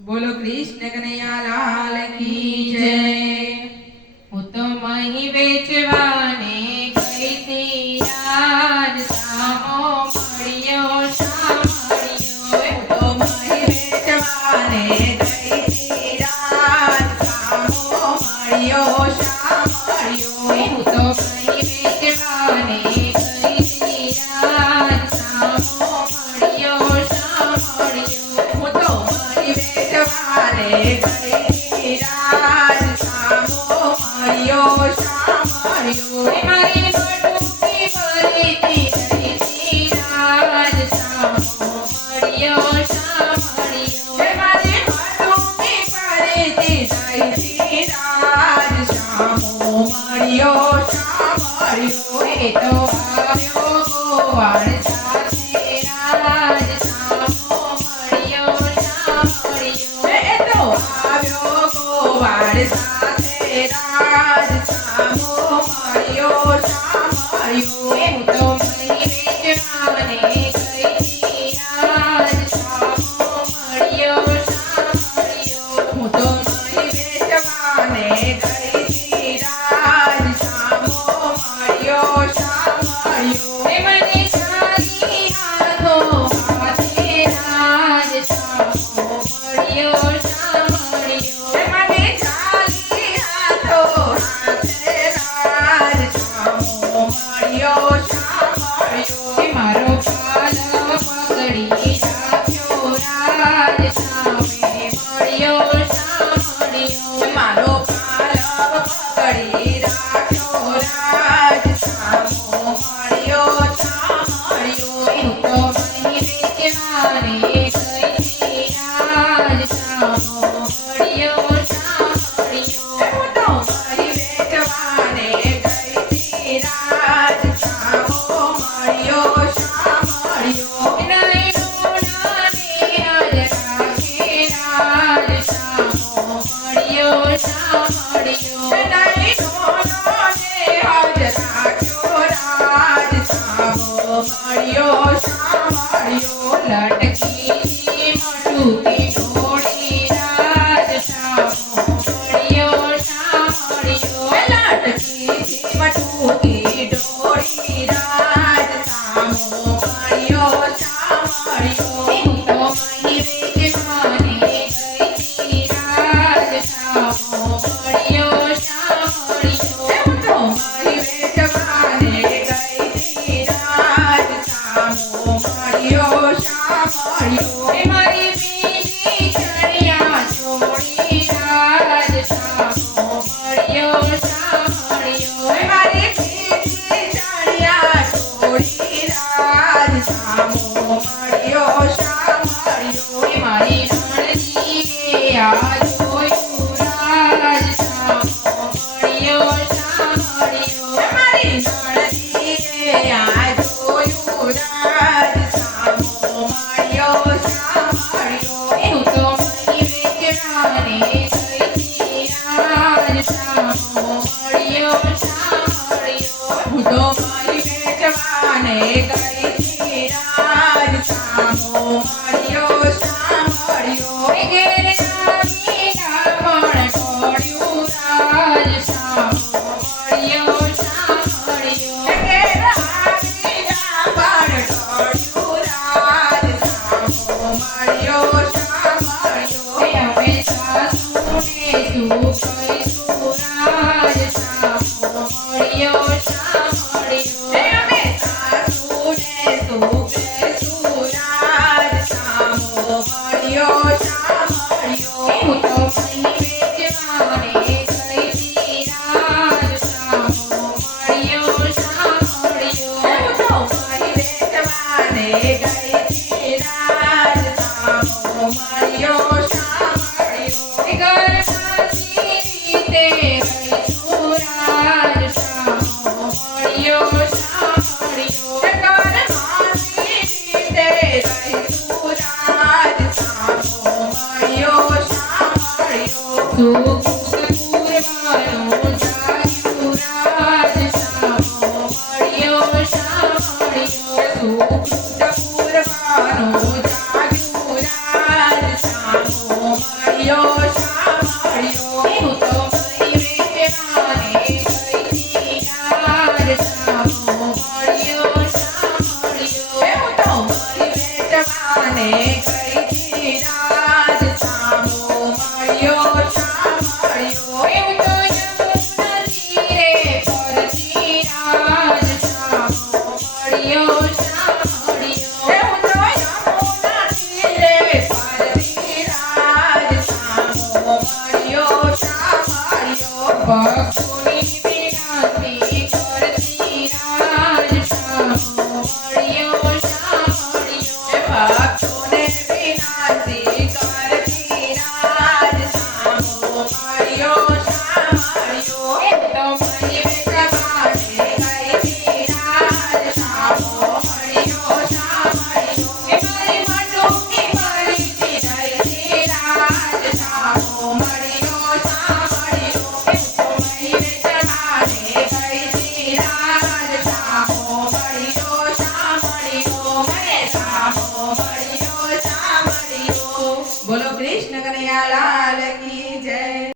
बोलो कृष्ण कन्हैया लाल की जय। હું તો મહી વેચવાને ગઈ તી રાજ સામો મળ્યો શા મળ્યો હું તો મહી વેચવાને ગઈ તી રાજ સામો મળ્યો શા મળ્યો। હું તો મહી વેચવાને ગઈ તી રાજ સામો મળ્યો શા મળ્યો હું તો મહી વેચવાને ગઈ તી રાજ સામો મળ્યો શા મળ્યો। મારી બટુકી ભરીતી ગઈ તી રાજ સામો મળ્યો શા મળ્યો મારી બટુકી ભરીતી ગઈ તી રાજ સામો મળ્યો શા મળ્યો। એ તો આવ્યો ગોવાળ સાથે રાજ સામો મળ્યો શા મળ્યો એ તો આવ્યો ગોવાળ સાથે રાજ સામો મળ્યો શા મળ્યો। હું તો મહી વેચવાને ગઈ તી રાજ સામો મળ્યો શા મળ્યો હું તો મહી વેચવાને ગઈ તી રાજ સામો મળ્યો શા મળ્યો। મને ચાલી હાથો હાથે રાજ સામો મળ્યો શા મળ્યો મને ચાલી હાથો હાથે રાજ સામો મળ્યો શા મળ્યો। મારો પાલવ પકડી રાખ્યો રાજ સામે મળ્યો શા મળ્યો મારો પાલવ પકડી રાખ્યો રાજ સામો મળ્યો શા મળ્યો। હું તો મહી વેચવાને ગઈ તી રાજ સામો મળ્યો શા મળ્યો હું તો મહી વેચવાને ગઈ તી રાજ સામો મળ્યો શા મળ્યો। નયનોને હાજ રાખ્યો રાજ સામો મળ્યો શા મળ્યો લટકી મટુકી ઢોળી રાજ સામો મળ્યો શા મળ્યો લટકીથી મટુકી ઢોળી રાજ સામો મળ્યો શા મળ્યો। હું તો મહી વેચવાને ગઈ તી રાજ સામો મળ્યો શા મળ્યો હું તો મહી વેચવાને ગઈ તી રાજ સામો મળ્યો શા મળ્યો। મારી બીજી ચણિયા ચોળી રાજ સામો મળ્યો શા મળ્યો મારી બીજી ચણિયા ચોળી રાજ સામો મળ્યો શા મળ્યો। મારી નણદીએ આ જોયું રાજ સામો મળ્યો શા મળ્યો મારી નણદીએ આ જોયું રાજ સામો મળ્યો શા મળ્યો। હું તો મહી વેચવાને ગઈ તી રાજ સામો મળ્યો શા મળ્યો હું તો મહી વેચવાને ગઈ તી રાજ સામો મળ્યો શા મળ્યો। ઘેર આવી ડામણ ટોળ્યું રાજ સામો મળ્યો શા મળ્યો ઘેર આવી ડામણ ટોળ્યું રાજ સામો મળ્યો શા મળ્યો। અમે સાસુને શું કહીશું રાજ સામો મળ્યો શા મળ્યો અમે સાસુને શું કહેશું રાજ સામો મળ્યો શા મળ્યો। હું તો મહી વેચવાને ગઈ તી રાજ સામો મળ્યો શા મળ્યો હું તો મહી વેચવાને ગઈ તી રાજ સામો મળ્યો શા મળ્યો। ગરમાથી રીતે ગઈશું રાજ સામો મળ્યો શા મળ્યો ઘરમાંથી જીતે રહીશું રાજ સામો મળ્યો શા મળ્યો। સુખ પૂરવાનું જાગ્યું રાજ સામો મળ્યો શા મળ્યો સુખ પૂરવાનું જાગ્યું રાજ સામો મળ્યો મળ્યો શા મળ્યો એવું તો મારી વેચવાને ગઈતી રાજ સામો મળ્યો શા મળ્યો એવું તો મારી વેચવાને ગઈતી રાજ સામો મળ્યો શા મળ્યો એવું તો યમુના તીરે ફરતી રાજ સામો મળ્યો શા મળ્યો એવું તો યમુના તીરે ફરતી રાજ સામો મળ્યો શા મળ્યો ભક્તોની વિનંતી કરતી રાજ સામો મળ્યો શા મળ્યો ભક્તોને વિનંતી કરતી રાજ સામો મળ્યો શા મળ્યો એમ તો મારી વેચવાને ગઈતી રાજ સામો મળ્યો શા મળ્યો એ મારી માટુકી ગઈતી રાજ સામો મળ્યો શા મળ્યો એમ તો મારી વેચવાને ગઈતી રાજ સામો મળ્યો શા મળ્યો મને સામો મળ્યો શા મળ્યો બોલો કૃષ્ણ કનૈયા લાલ